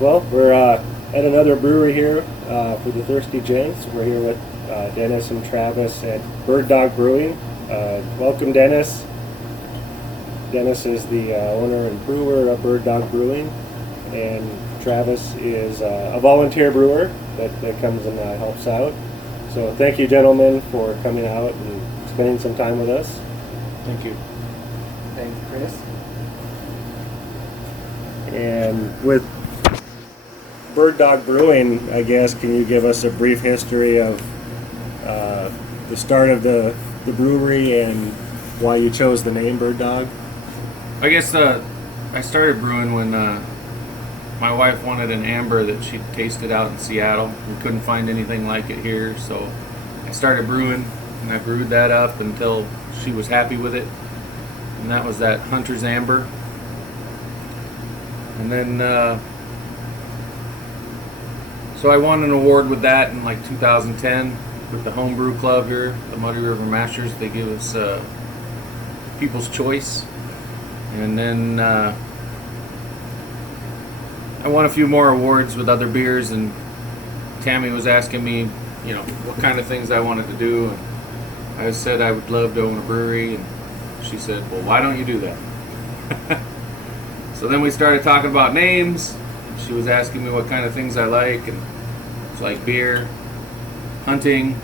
Well, we're at another brewery here for the Thirsty Gents. We're here with Dennis and Travis at Bird Dog Brewing. Welcome, Dennis. Dennis is the owner and brewer of Bird Dog Brewing, and Travis is a volunteer brewer that comes and helps out. So thank you, gentlemen, for coming out and spending some time with us. Thank you. Thanks, Chris. And with Bird Dog Brewing, I guess, can you give us a brief history of the start of the brewery and why you chose the name Bird Dog? I guess I started brewing when my wife wanted an amber that she tasted out in Seattle. We couldn't find anything like it here, so I started brewing, and I brewed that up until she was happy with it, and that was that Hunter's Amber. And then so I won an award with that in like 2010 with the Homebrew Club here, the Muddy River Masters. They give us People's Choice. And then I won a few more awards with other beers, and Tammy was asking me, what kind of things I wanted to do. And I said I would love to own a brewery, and she said, well, why don't you do that? So then we started talking about names. She was asking me what kind of things I like, and it's like beer, hunting,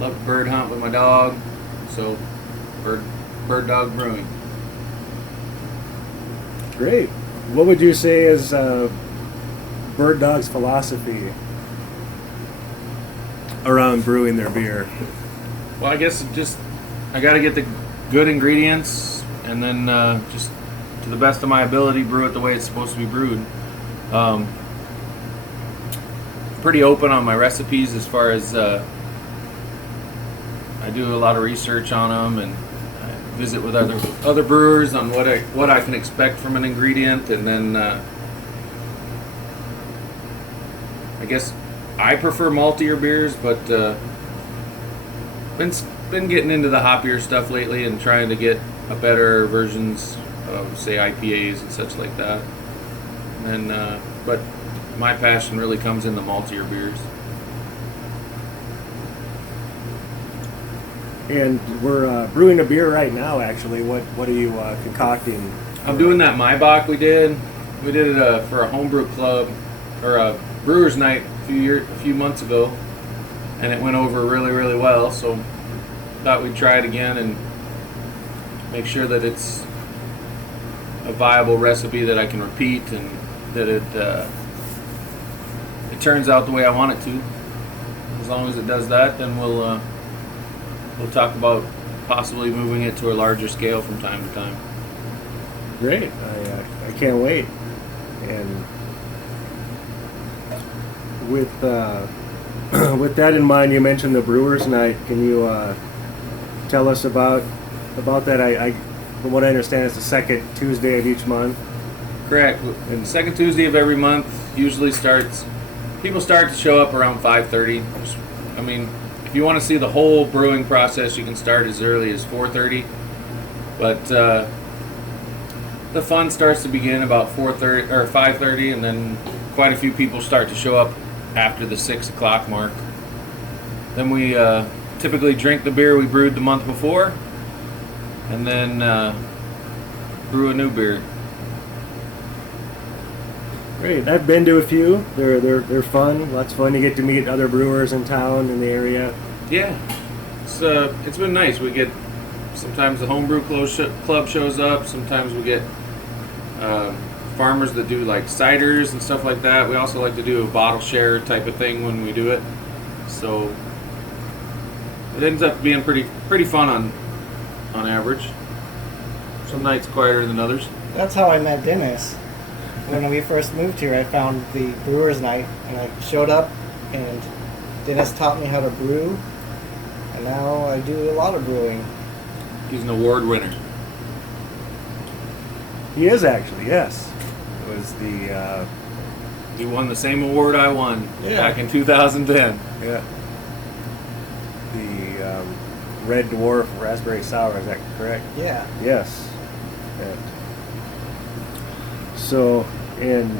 love to bird hunt with my dog, so Bird Dog Brewing. Great. What would you say is Bird Dog's philosophy around brewing their beer? Well, I guess I got to get the good ingredients, and then just to the best of my ability, brew it the way it's supposed to be brewed. Pretty open on my recipes as far as I do a lot of research on them, and I visit with other brewers on what I can expect from an ingredient, and then I guess I prefer maltier beers, but been getting into the hoppier stuff lately and trying to get a better versions of, say, IPAs and such like that. And but my passion really comes in the maltier beers. And we're brewing a beer right now, actually. What are you concocting? I'm doing that Maibach we did. We did it for a homebrew club, or a brewer's night a few months ago, and it went over really, really well. So thought we'd try it again and make sure that it's a viable recipe that I can repeat, and that it turns out the way I want it to. As long as it does that, then we'll talk about possibly moving it to a larger scale from time to time. Great. I can't wait. And with with that in mind, you mentioned the Brewers Night. Can you tell us about that? From what I understand, it's the second Tuesday of each month. Correct. And the second Tuesday of every month usually people start to show up around 5:30. I mean, if you want to see the whole brewing process, you can start as early as 4:30. But the fun starts to begin about 4:30 or 5:30, and then quite a few people start to show up after the 6 o'clock mark. Then we typically drink the beer we brewed the month before, and then brew a new beer. Great. I've been to a few. They're fun. Lots of fun. You get to meet other brewers in town, in the area. Yeah, it's been nice. We get sometimes the homebrew club shows up. Sometimes we get farmers that do like ciders and stuff like that. We also like to do a bottle share type of thing when we do it. So it ends up being pretty fun on average. Some nights quieter than others. That's how I met Dennis. When we first moved here, I found the Brewers Night, and I showed up, and Dennis taught me how to brew, and now I do a lot of brewing. He's an award winner. He is actually, yes. It was the He won the same award I won back in 2010. yeah the Red Dwarf Raspberry Sour. Is that correct? Yeah. Yes. Yeah. So, and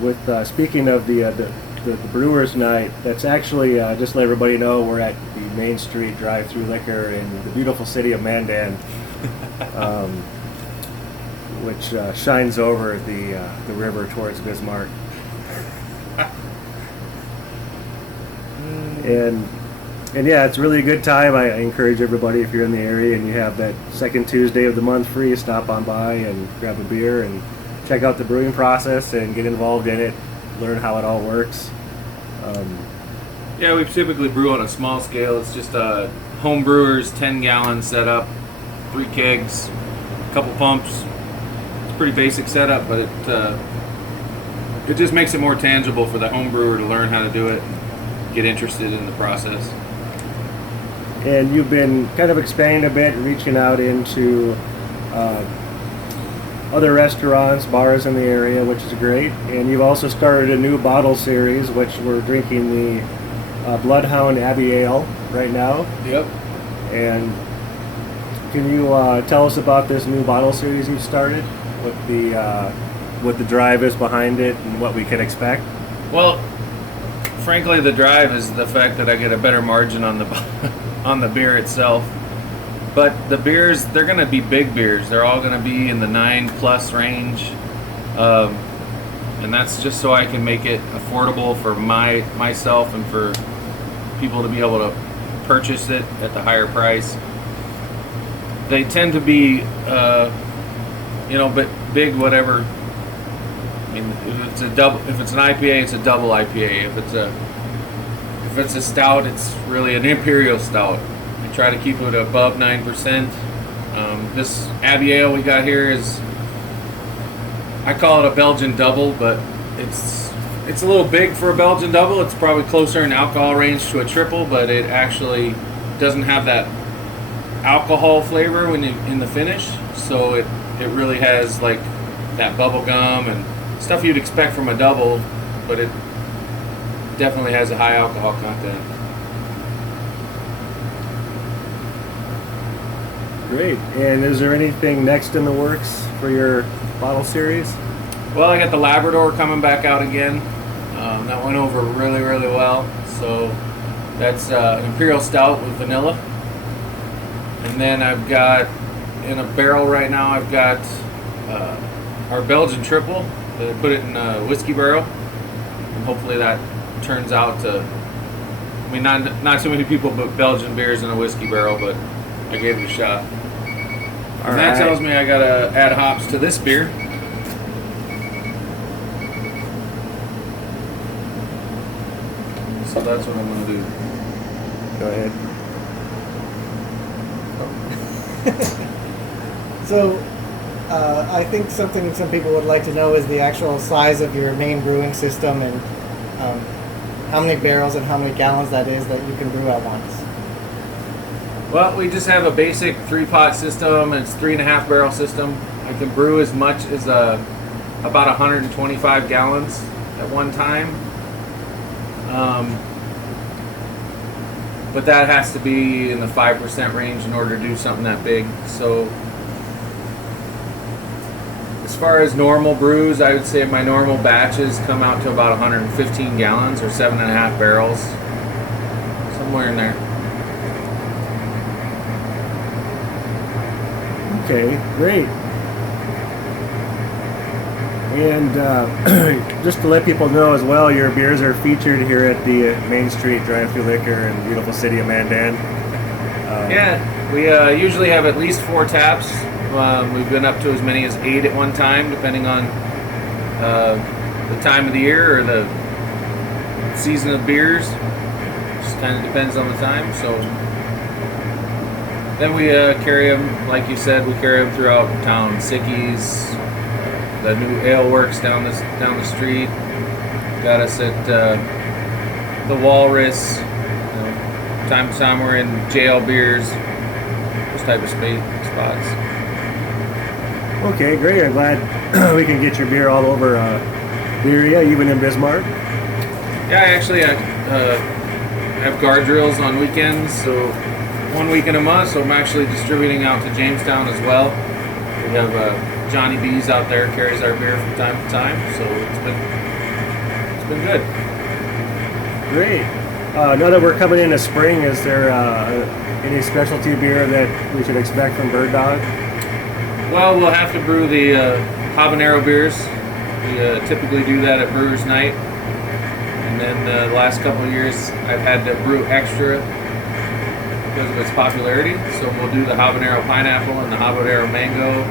with speaking of the Brewers Night, that's actually just to let everybody know we're at the Main Street Drive-Through Liquor in the beautiful city of Mandan, which shines over the river towards Bismarck. And yeah, it's really a good time. I encourage everybody, if you're in the area and you have that second Tuesday of the month free, stop on by and grab a beer and check out the brewing process and get involved in it, learn how it all works. Yeah, we typically brew on a small scale. It's just a home brewer's 10-gallon setup, 3 kegs, a couple pumps. It's a pretty basic setup, but it just makes it more tangible for the home brewer to learn how to do it, get interested in the process. And you've been kind of expanding a bit, reaching out into other restaurants, bars in the area, which is great. And you've also started a new bottle series, which we're drinking the Bloodhound Abbey Ale right now. Yep. And can you tell us about this new bottle series you've started? What the drive is behind it and what we can expect? Well, frankly, the drive is the fact that I get a better margin on the on the beer itself. But the beers, they're going to be big beers. They're all going to be in the 9+ range, and that's just so I can make it affordable for myself and for people to be able to purchase it at the higher price. They tend to be, but big whatever. I mean, if it's an IPA, it's a double IPA. If it's a stout, it's really an imperial stout. I try to keep it above 9%. This Abbey Ale we got here is, I call it a Belgian double, but it's a little big for a Belgian double. It's probably closer in alcohol range to a triple, but it actually doesn't have that alcohol flavor when in the finish. So it really has like that bubble gum and stuff you'd expect from a double, but it definitely has a high alcohol content. Great. And is there anything next in the works for your bottle series? Well, I got the Labrador coming back out again. That went over really, really well. So that's an Imperial Stout with vanilla. And then I've got, in a barrel right now, I've got our Belgian Triple. I put it in a whiskey barrel. And hopefully that turns out to, I mean, not too many people put Belgian beers in a whiskey barrel, but I gave it a shot. And that tells me I gotta add hops to this beer. So that's what I'm gonna do. Go ahead. So, I think something some people would like to know is the actual size of your main brewing system and how many barrels and how many gallons that is that you can brew at once. Well, we just have a basic 3-pot system, and it's 3.5 barrel system. I can brew as much as about 125 gallons at one time. But that has to be in the 5% range in order to do something that big. So as far as normal brews, I would say my normal batches come out to about 115 gallons or 7.5 barrels, somewhere in there. Okay, great. And just to let people know as well, your beers are featured here at the Main Street Drive-Through Liquor in the beautiful city of Mandan. Yeah, we usually have at least 4 taps. We've been up to as many as 8 at one time, depending on the time of the year or the season of beers. Just kind of depends on the time. So then we carry them, like you said, we carry them throughout town. Sickies, the new Ale Works down the street. Got us at the Walrus. Time to time we're in jail beers, those type of spots. Okay, great. I'm glad we can get your beer all over the area, even in Bismarck. Yeah, actually, I have guard drills on weekends, so 1 week in a month. So I'm actually distributing out to Jamestown as well. We have Johnny B's out there carries our beer from time to time. So it's been been good. Great. Now that we're coming into spring, is there any specialty beer that we should expect from Bird Dog? Well, we'll have to brew the habanero beers. We typically do that at Brewers Night. And then the last couple of years, I've had to brew extra because of its popularity. So we'll do the habanero pineapple and the habanero mango.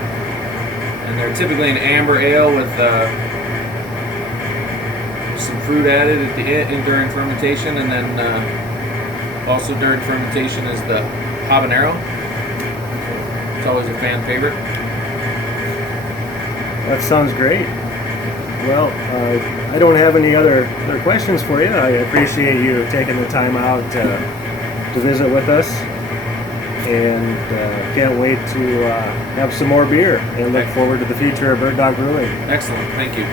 And they're typically an amber ale with some fruit added at the end during fermentation, and then also during fermentation is the habanero. It's always a fan favorite. That sounds great. Well, I don't have any other questions for you. I appreciate you taking the time out to visit with us, and can't wait to have some more beer and look forward to the future of Bird Dog Brewing. Excellent. Thank you.